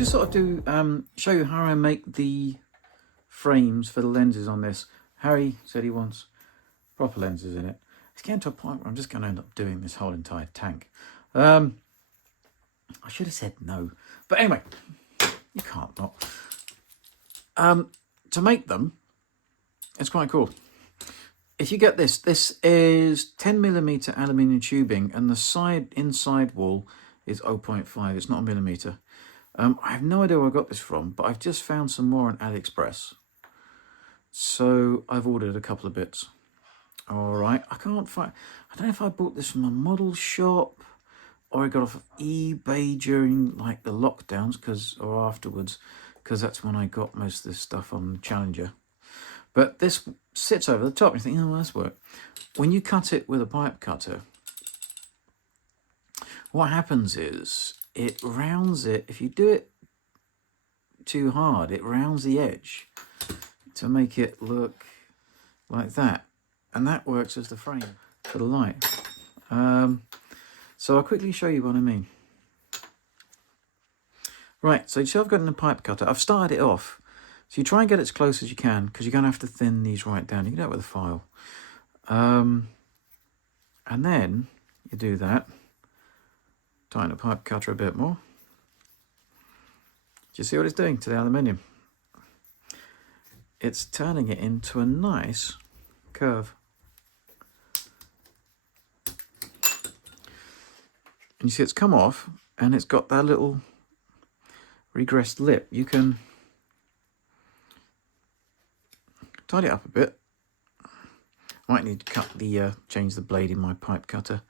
just sort of do show you how I make the frames for the lenses on this. Harry said he wants proper lenses in it. It's getting to a point where I'm just going to end up doing this whole entire tank. I should have said no, but anyway, you can't not. To make them, it's quite cool. If you get this, this is 10mm aluminium tubing, and the inside wall is 0.5. It's not a millimeter. I have no idea where I got this from, but I've just found some more on AliExpress. So I've ordered a couple of bits. All right, I can't find. I don't know if I bought this from a model shop or I got off of eBay during like the lockdowns, or afterwards, because that's when I got most of this stuff on Challenger. But this sits over the top and you think, oh, that's work. When you cut it with a pipe cutter, what happens is it rounds it. If you do it too hard, it rounds the edge to make it look like that. And that works as the frame for the light. So I'll quickly show you what I mean. Right, so you see I've got in a pipe cutter. I've started it off. So you try and get it as close as you can, because you're going to have to thin these right down. You can do it with a file. And then you do that. Tighten the pipe cutter a bit more. Do you see what it's doing to the aluminium? It's turning it into a nice curve. And you see it's come off, and it's got that little regressed lip. You can tidy it up a bit. Might need to cut the change the blade in my pipe cutter,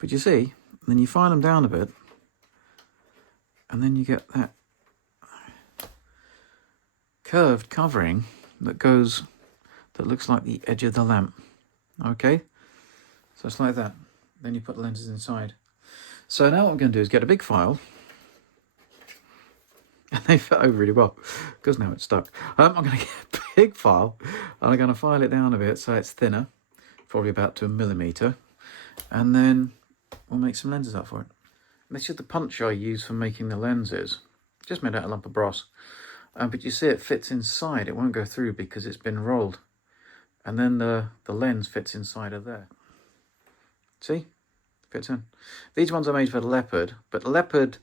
but you see, then you file them down a bit, and then you get that curved covering that looks like the edge of the lamp. Okay, so it's like that. Then you put the lenses inside. So now what I'm going to do is get a big file, and they fit over really well because now it's stuck. I'm going to get a big file and I'm going to file it down a bit so it's thinner, probably about to 1mm, and then we'll make some lenses up for it. And this is the punch I use for making the lenses, just made out of a lump of brass. But you see it fits inside, it won't go through because it's been rolled. And then the lens fits inside of there. See? Fits in. These ones are made for the Leopard, but the Leopard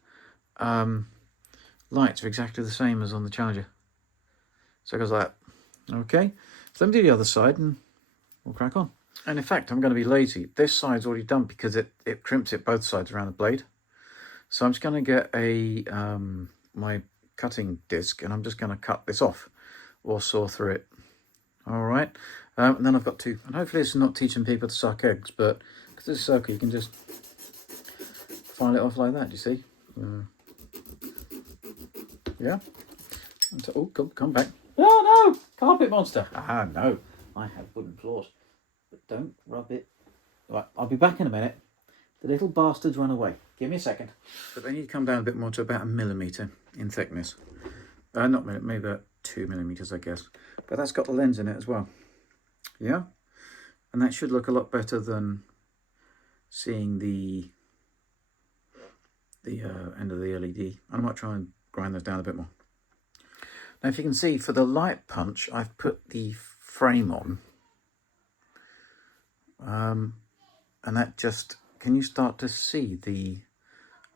lights are exactly the same as on the Challenger. So it goes like that. Okay, so let me do the other side and we'll crack on. And in fact, I'm going to be lazy. This side's already done because it crimps it both sides around the blade. So I'm just going to get a my cutting disc, and I'm just going to cut this off or saw through it. All right, and then I've got to, and hopefully it's not teaching people to suck eggs, but because it's a circle, you can just file it off like that. Do you see? Yeah. So, oh, come back. Oh no, carpet monster. Ah no, I have wooden floors, but don't rub it. Right, I'll be back in a minute. The little bastards run away. Give me a second. But they need to come down a bit more to about 1mm in thickness. Not maybe about 2mm, I guess. But that's got the lens in it as well. Yeah? And that should look a lot better than seeing the end of the LED. I might try and grind those down a bit more. Now, if you can see, for the light punch, I've put the frame on. And that just... Can you start to see the...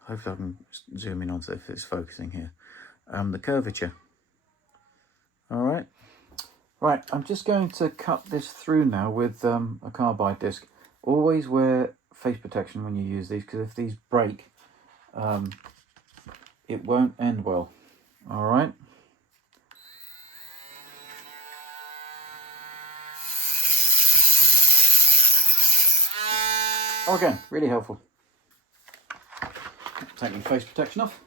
Hopefully I can zoom in on it if it's focusing here. The curvature. All right. Right, I'm just going to cut this through now with a carbide disc. Always wear face protection when you use these, because if these break, it won't end well. All right. Again, really helpful. Taking face protection off.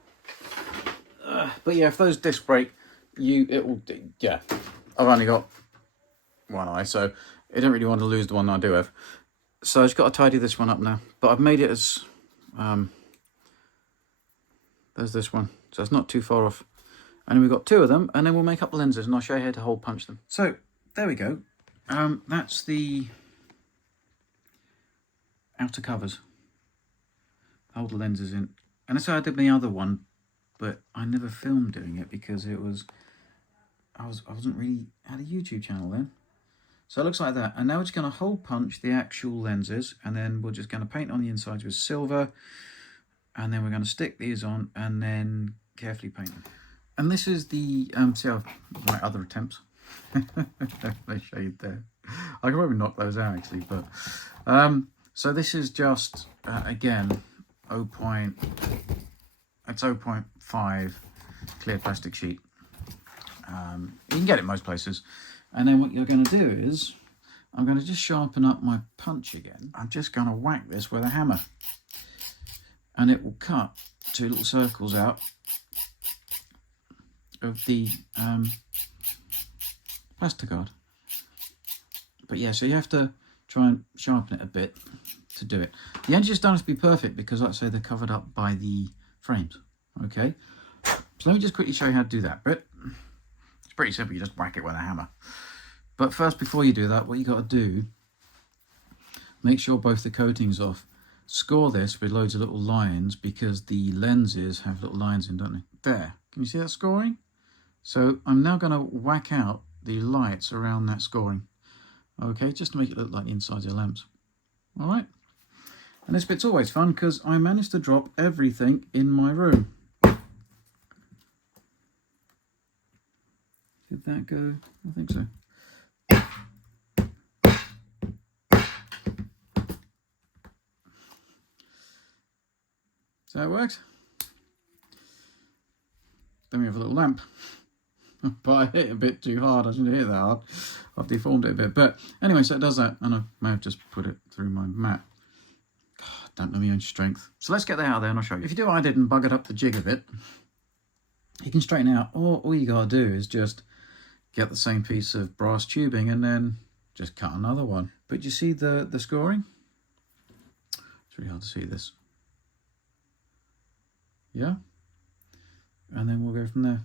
But yeah, if those discs break, it will. Yeah, I've only got one eye, so I don't really want to lose the one that I do have. So I've just got to tidy this one up now. But I've made it as there's this one, so it's not too far off. And we've got two of them, and then we'll make up the lenses, and I'll show you how to hole punch them. So there we go. That's the outer covers. Hold the lenses in, and that's how I did the other one but I never filmed doing it because I wasn't really had a YouTube channel then. So it looks like that. And now we're just going to hole punch the actual lenses, and then we're just going to paint on the insides with silver, and then we're going to stick these on and then carefully paint them. And this is the see my other attempts. They shade there. I can probably knock those out actually, but so this is just again 0.5 clear plastic sheet. You can get it most places. And then what you're going to do is, I'm going to just sharpen up my punch again. I'm just going to whack this with a hammer. And it will cut 2 little circles out of the plasticard. But yeah, so you have to try and sharpen it a bit to do it. The edges don't have to be perfect because, like I say, they're covered up by the frames. Okay, so let me just quickly show you how to do that. But it's pretty simple, you just whack it with a hammer. But first, before you do that, what you got to do, make sure both the coatings off. Score this with loads of little lines because the lenses have little lines in, don't they? There, can you see that scoring? So I'm now going to whack out the lights around that scoring. Okay, just to make it look like the insides of lamps. All right. And this bit's always fun because I managed to drop everything in my room. Did that go? I think so. So that works. Then we have a little lamp. But I hit it a bit too hard. I shouldn't have hit that hard. I've deformed it a bit. But anyway, so it does that. And I may have just put it through my mat. God, don't know my own strength. So let's get that out of there and I'll show you. If you do what I did and buggered up the jig a bit, you can straighten it out. Or all you got to do is just get the same piece of brass tubing and then just cut another one. But you see the scoring? It's really hard to see this. Yeah? And then we'll go from there.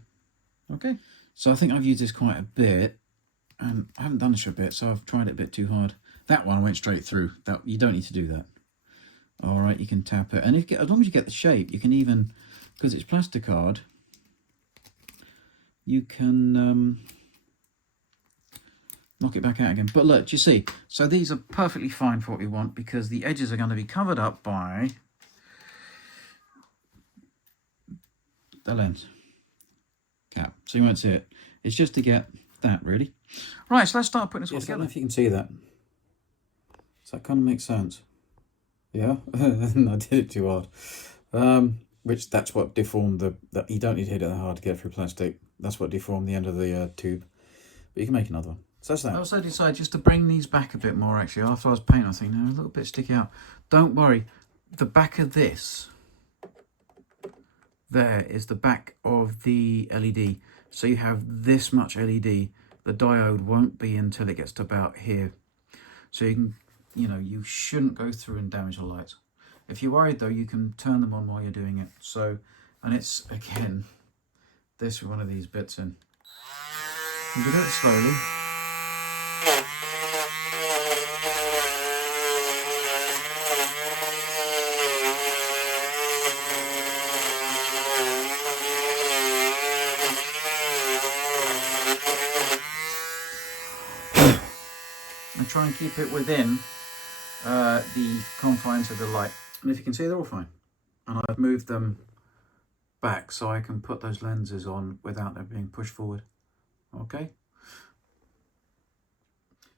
Okay. So I think I've used this quite a bit, and I haven't done this for a bit, so I've tried it a bit too hard. That one went straight through. That you don't need to do that. All right, you can tap it, and as long as you get the shape, you can even, because it's plasticard, you can knock it back out again. But look, do you see? So these are perfectly fine for what we want because the edges are going to be covered up by the lens cap, so you won't see it. It's just to get that, really. Right, so let's start putting this all together. I don't know if you can see that. Does that kind of make sense? Yeah? I did it too hard. Which, that's what deformed you don't need to hit it that hard to get through plastic. That's what deformed the end of the tube. But you can make another one. So that's that. I also decided just to bring these back a bit more, actually. After I was painting, I was thinking, no, a little bit sticky out. Don't worry. The back of this there is the back of the LED. So you have this much LED. The diode won't be until it gets to about here. So you can, you shouldn't go through and damage the lights. If you're worried though, you can turn them on while you're doing it. So, and it's, again, this with one of these bits in. You can do it slowly. And try and keep it within the confines of the light. And if you can see, they're all fine. And I've moved them back so I can put those lenses on without them being pushed forward. Okay?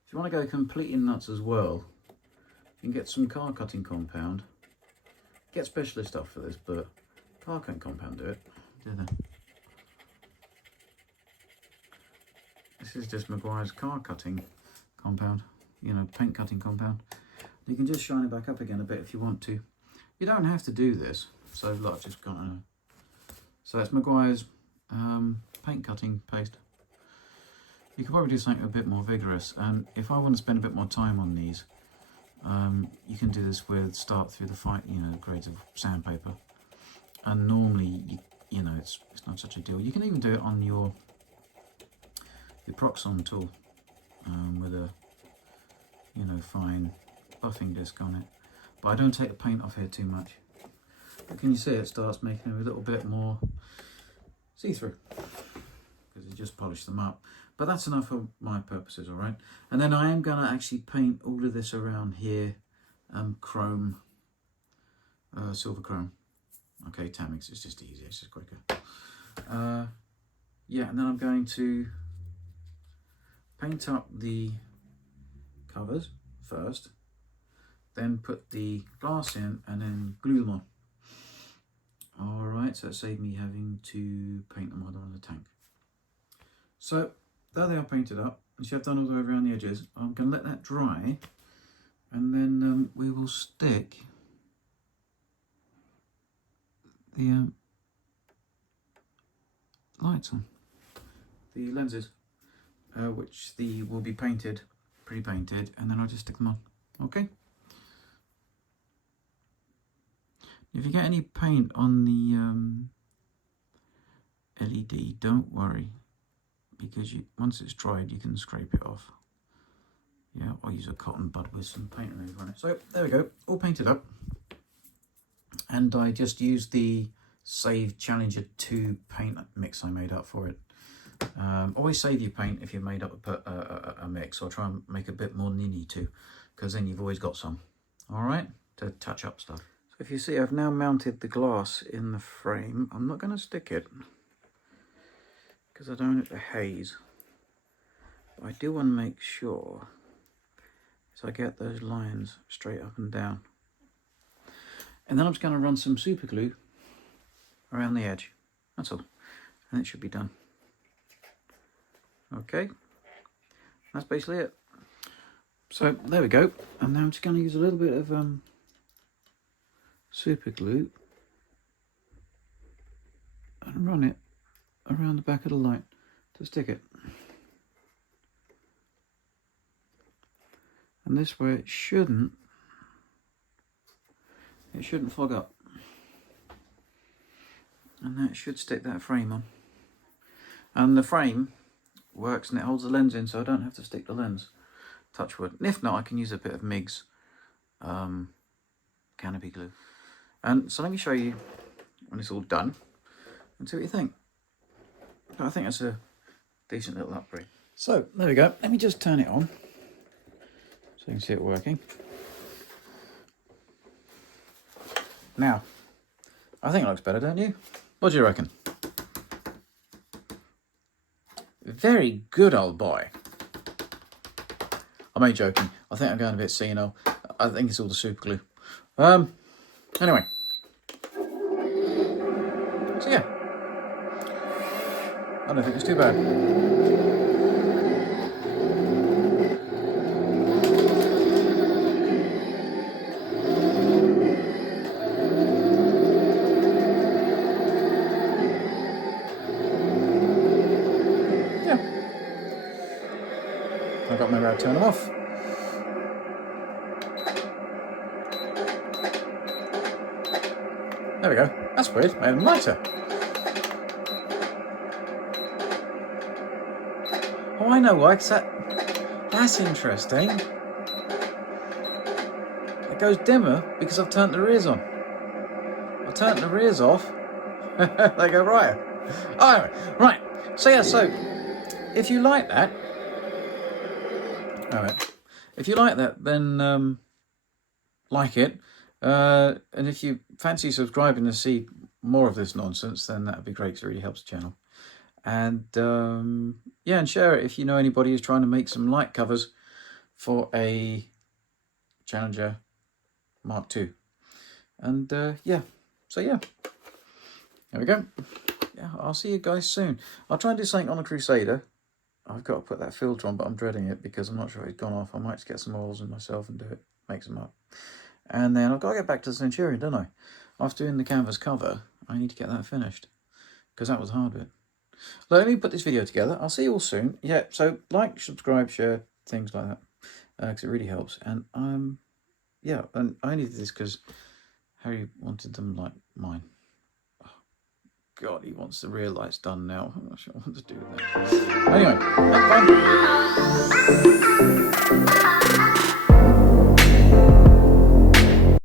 If you want to go completely nuts as well, you can get some card cutting compound. Get specialist stuff for this, but card cutting compound do it. This is just Meguiar's card cutting compound, paint cutting compound. You can just shine it back up again a bit if you want to. You don't have to do this. So look, I've just got so that's Meguiar's paint cutting paste. You could probably do something a bit more vigorous. And if I want to spend a bit more time on these, you can do this with start through the grades of sandpaper. And normally, it's not such a deal. You can even do it on your Proxon tool with a fine buffing disc on it. But I don't take the paint off here too much. But can you see it starts making a little bit more see-through, because you just polish them up. But that's enough for my purposes, all right? And then I am going to actually paint all of this around here, chrome, silver chrome. Okay, Tamex is just easier, it's just quicker. Yeah, and then I'm going to paint up the covers first, then put the glass in, and then glue them on. All right, so it saved me having to paint them while they're on the tank. So there they are painted up. And see, I've done all the way around the edges. I'm going to let that dry, and then we will stick the lights on, the lenses, which will be painted, pre-painted, and then I'll just stick them on. Okay. If you get any paint on the LED, don't worry, because once it's dried, you can scrape it off. Yeah, or use a cotton bud with some paint remover on it. So there we go, all painted up. And I just used the Save Challenger 2 paint mix I made up for it. Always save your paint if you've made up a mix, or try and make a bit more ninny too, because then you've always got some. All right, to touch up stuff. So if you see, I've now mounted the glass in the frame. I'm not going to stick it because I don't want it to haze. But I do want to make sure so I get those lines straight up and down. And then I'm just going to run some super glue around the edge. That's all. And it should be done. Okay. That's basically it. So there we go. And now I'm just going to use a little bit of super glue and run it around the back of the light to stick it. And this way it shouldn't fog up. And that should stick that frame on. And the frame works and it holds the lens in, so I don't have to stick the lens. Touch wood. And if not, I can use a bit of MIG's canopy glue. And so let me show you when it's all done and see what you think. I think that's a decent little upgrade. So there we go. Let me just turn it on so you can see it working. Now, I think it looks better, don't you? What do you reckon? Very good, old boy. I'm only joking. I think I'm going a bit senile. I think it's all the super glue. Anyway. So yeah. I don't think it's too bad. I've got my rad, turn them off. There we go. That's weird. Made them lighter. Oh, I know why. That's interesting. It goes dimmer because I've turned the rears on. I've turned the rears off. They go brighter. Oh, anyway, right. So yeah. So if you like that. Alright, if you like that, then like it, and if you fancy subscribing to see more of this nonsense, then that would be great because it really helps the channel. And yeah, and share it if you know anybody who's trying to make some light covers for a Challenger Mark II. And yeah, so yeah, there we go. Yeah, I'll see you guys soon. I'll try and do something on a Crusader. I've got to put that filter on, but I'm dreading it because I'm not sure it's gone off. I might just get some oils in myself and do it, make some up. And then I've got to get back to the Centurion, don't I? After doing the canvas cover, I need to get that finished because that was hard bit. Let me put this video together. I'll see you all soon. Yeah, so like, subscribe, share, things like that, because it really helps. And yeah, and I only did this because Harry wanted them like mine. God, he wants the rear lights done now. I'm not sure I want to do that. Anyway, have fun.